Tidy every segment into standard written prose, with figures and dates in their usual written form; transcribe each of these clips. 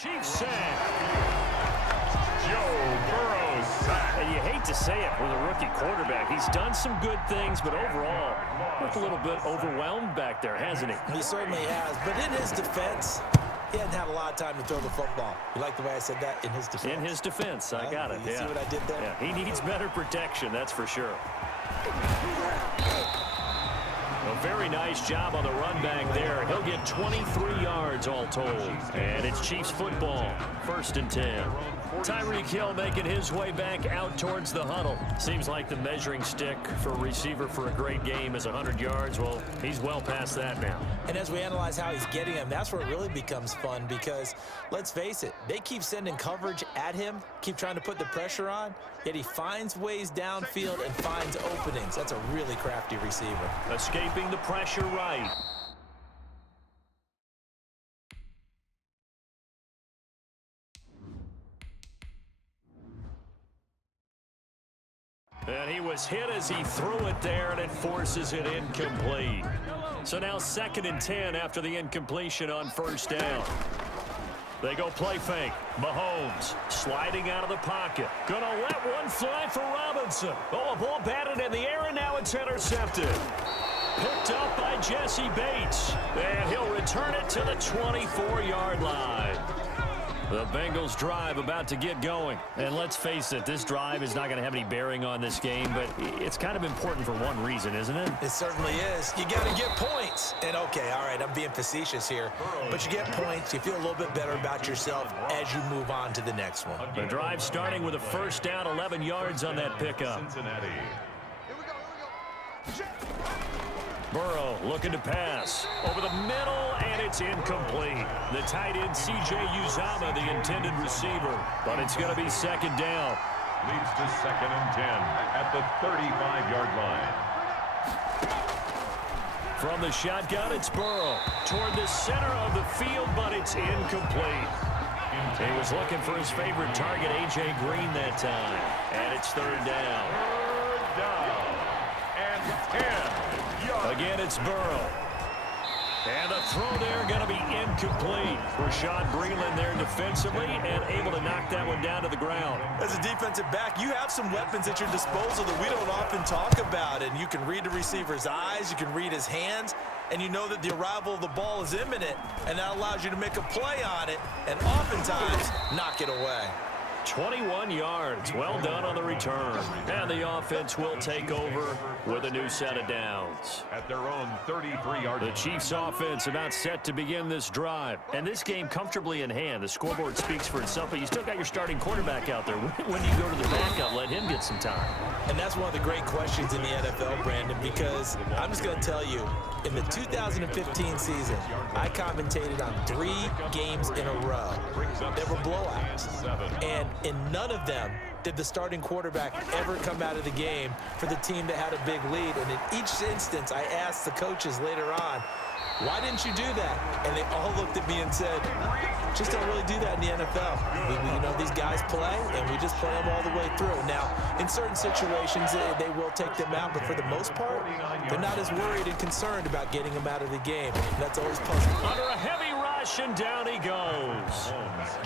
Chiefs sack. Joe Burrow sack. And you hate to say it with a rookie quarterback. He's done some good things, but overall, looked a little bit overwhelmed back there, hasn't he? He certainly has, but in his defense, he hadn't had a lot of time to throw the football. You like the way I said that? In his defense? In his defense. I got it. You see what I did there? Yeah, he needs better protection, that's for sure. A very nice job on the run back there. He'll get 23 yards all told. And it's Chiefs football. 1st and 10. Tyreek Hill making his way back out towards the huddle. Seems like the measuring stick for a receiver for a great game is 100 yards. Well, he's well past that now. And as we analyze how he's getting them, that's where it really becomes fun because, let's face it, they keep sending coverage at him, keep trying to put the pressure on, yet he finds ways downfield and finds openings. That's a really crafty receiver. Escaping the pressure right. And he was hit as he threw it there, and it forces it incomplete. So now 2nd and 10 after the incompletion on 1st down. They go play fake. Mahomes sliding out of the pocket. Gonna let one fly for Robinson. Oh, a ball batted in the air, and now it's intercepted. Picked up by Jesse Bates. And he'll return it to the 24-yard line. The Bengals drive about to get going. And let's face it, this drive is not going to have any bearing on this game, but it's kind of important for one reason, isn't it? It certainly is. You got to get points. And, okay, all right, I'm being facetious here, but you get points. You feel a little bit better about yourself as you move on to the next one. The drive starting with a 1st down, 11 yards on that pickup. Cincinnati. Burrow looking to pass over the middle, and it's incomplete. The tight end C.J. Uzomah, the intended receiver, but it's going to be 2nd down. Leads to 2nd and 10 at the 35-yard line. From the shotgun, it's Burrow toward the center of the field, but it's incomplete. He was looking for his favorite target, A.J. Green, that time, and it's 3rd down. 3rd down and 10. Again, it's Burrow. And the throw there going to be incomplete. Rashad Breeland there defensively and able to knock that one down to the ground. As a defensive back, you have some weapons at your disposal that we don't often talk about. And you can read the receiver's eyes, you can read his hands, and you know that the arrival of the ball is imminent. And that allows you to make a play on it and oftentimes knock it away. 21 yards. Well done on the return. And the offense will take over with a new set of downs. At their own 33-yard line. The Chiefs offense about set to begin this drive. And this game comfortably in hand. The scoreboard speaks for itself, but you still got your starting quarterback out there. When do you go to the backup? Let him get some time. And that's one of the great questions in the NFL, Brandon, because I'm just going to tell you, in the 2015 season, I commentated on 3 games in a row. There were blowouts. And in none of them did the starting quarterback ever come out of the game for the team that had a big lead. And in each instance, I asked the coaches later on, why didn't you do that? And they all looked at me and said, just don't really do that in the NFL. You know, these guys play, and we just play them all the way through. Now, in certain situations, they will take them out, but for the most part, they're not as worried and concerned about getting them out of the game. And that's always puzzling. Under a heavy rush, and down he goes.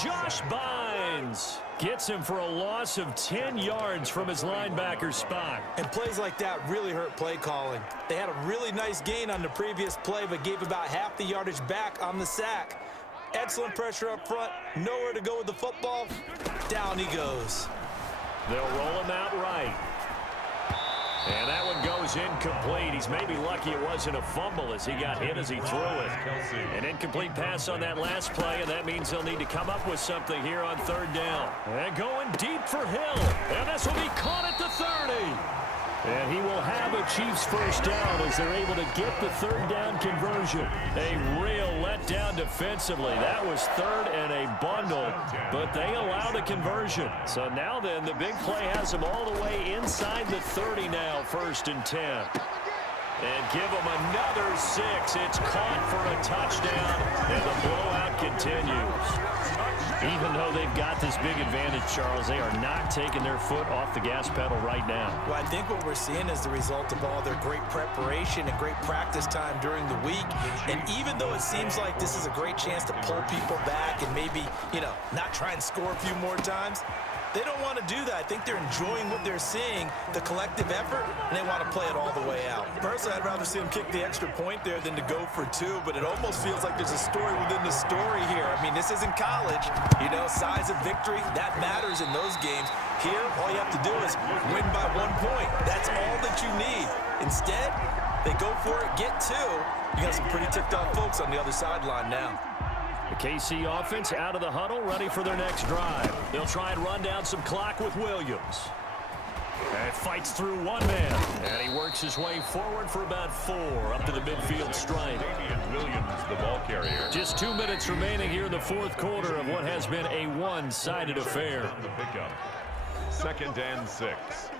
Josh Bynes gets him for a loss of 10 yards from his linebacker spot. And plays like that really hurt play calling. They had a really nice gain on the previous play, but gave about half the yardage back on the sack. Excellent pressure up front. Nowhere to go with the football. Down he goes. They'll roll him out right. And that one goes incomplete. He's maybe lucky it wasn't a fumble as he got hit as he threw it. An incomplete pass on that last play, and that means they'll need to come up with something here on 3rd down. And going deep for Hill. And this will be caught at the 30. And he will have a Chiefs 1st down as they're able to get the 3rd down conversion. A real letdown defensively. That was 3rd and a bundle, but they allow the conversion. So now then, the big play has them all the way inside the 30 now, 1st and 10. And give them another 6. It's caught for a touchdown, and the blowout continues. Even though they've got this big advantage, Charles, they are not taking their foot off the gas pedal right now. Well, I think what we're seeing is the result of all their great preparation and great practice time during the week. And even though it seems like this is a great chance to pull people back and maybe, not try and score a few more times, they don't want to do that. I think they're enjoying what they're seeing, the collective effort, and they want to play it all the way out. Personally, I'd rather see them kick the extra point there than to go for two, but it almost feels like there's a story within the story here. I mean, this isn't college. Size of victory, that matters in those games. Here, all you have to do is win by 1 point. That's all that you need. Instead, they go for it, get two. You got some pretty ticked-off folks on the other sideline now. The KC offense out of the huddle, ready for their next drive. They'll try and run down some clock with Williams. And fights through one man. And he works his way forward for about 4 up to the midfield stripe. Williams, the ball carrier. Just 2 minutes remaining here in the fourth quarter of what has been a one-sided affair. The pickup. 2nd and 6.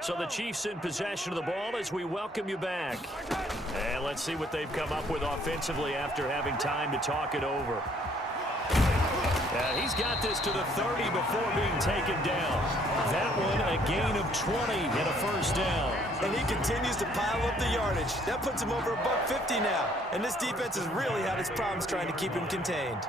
So the Chiefs in possession of the ball as we welcome you back. And let's see what they've come up with offensively after having time to talk it over. He's got this to the 30 before being taken down. That one a gain of 20 and a first down. And he continues to pile up the yardage. That puts him over $150 now. And this defense has really had its problems trying to keep him contained.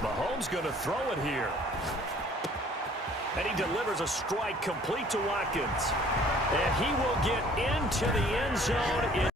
Mahomes going to throw it here. And he delivers a strike complete to Watkins. And he will get into the end zone.